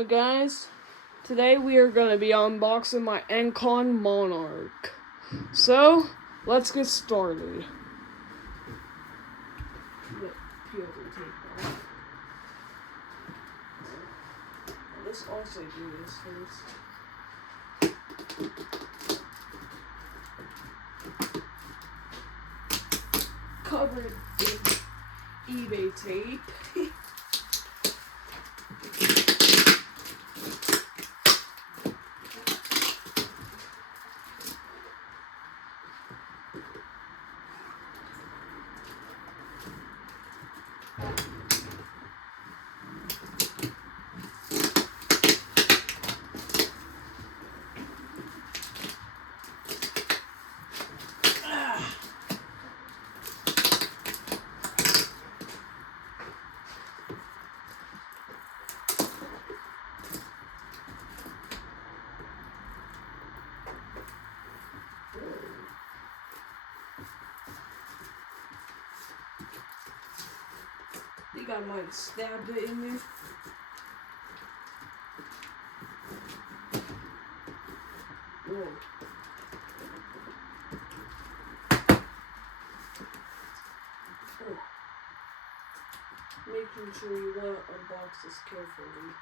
Hello guys, today we are going to be unboxing my Encon monarch. So, let's get started. Let's also do this first. Covered in eBay tape. I think I might have stabbed it in there. Whoa. Oh. Making sure you want to unbox this carefully.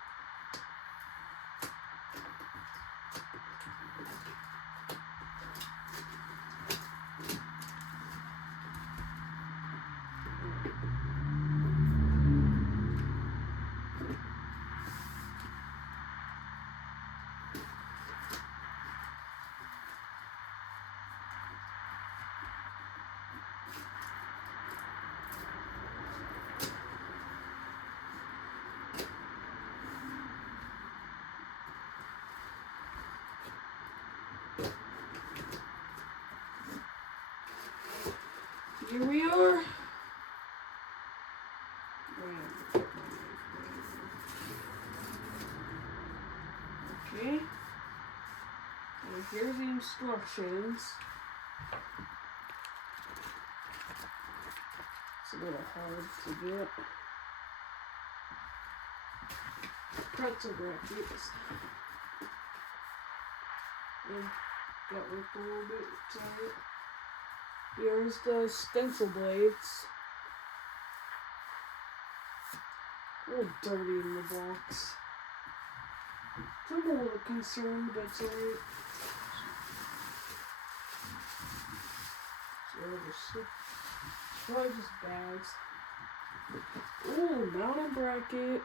Here we are. Okay. And here's the instructions. It's a little hard to get. Pretzel brackets. Yeah, got ripped a little bit. Sorry. Here's the stencil blades. A little dirty in the box. I'm a little concerned, but it's alright. Probably just bags. Ooh, mountain bracket.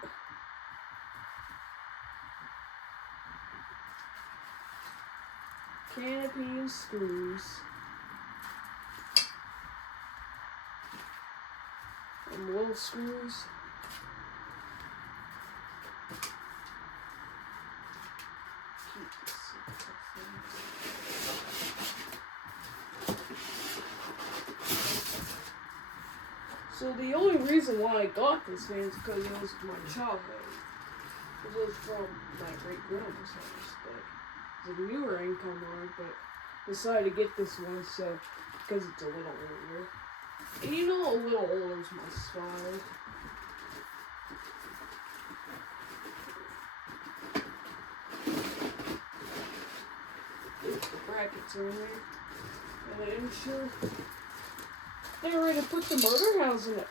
Canopy and screws. And little screws. So the only reason why I got this fan is because it was my childhood. It was from my great-grandma's house, but it's a newer Encon monarch, but decided to get this one so because it's a little older. And you know, a little older is my style. The brackets are in there. And I am sure they're ready to put the motor housing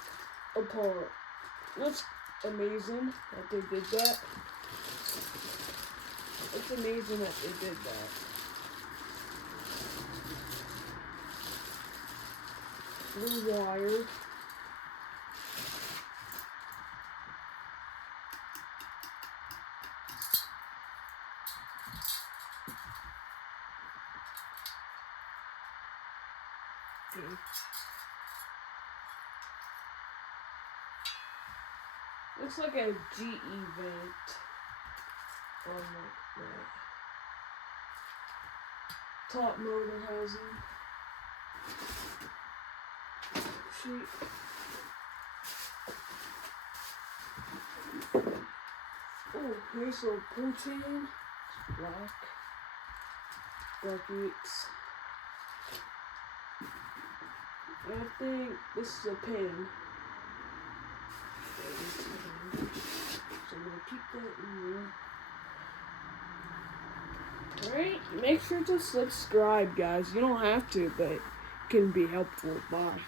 apart. That's amazing that they did that. It's amazing that they did that. Blue wire. Okay. Looks like a GE vent on the top motor housing. Sheet. Oh, here's a pull chain. It's black. Brackets. I think this is a pin. So I'm gonna keep that in there. Alright, make sure to subscribe, guys. You don't have to, but it can be helpful. Bye.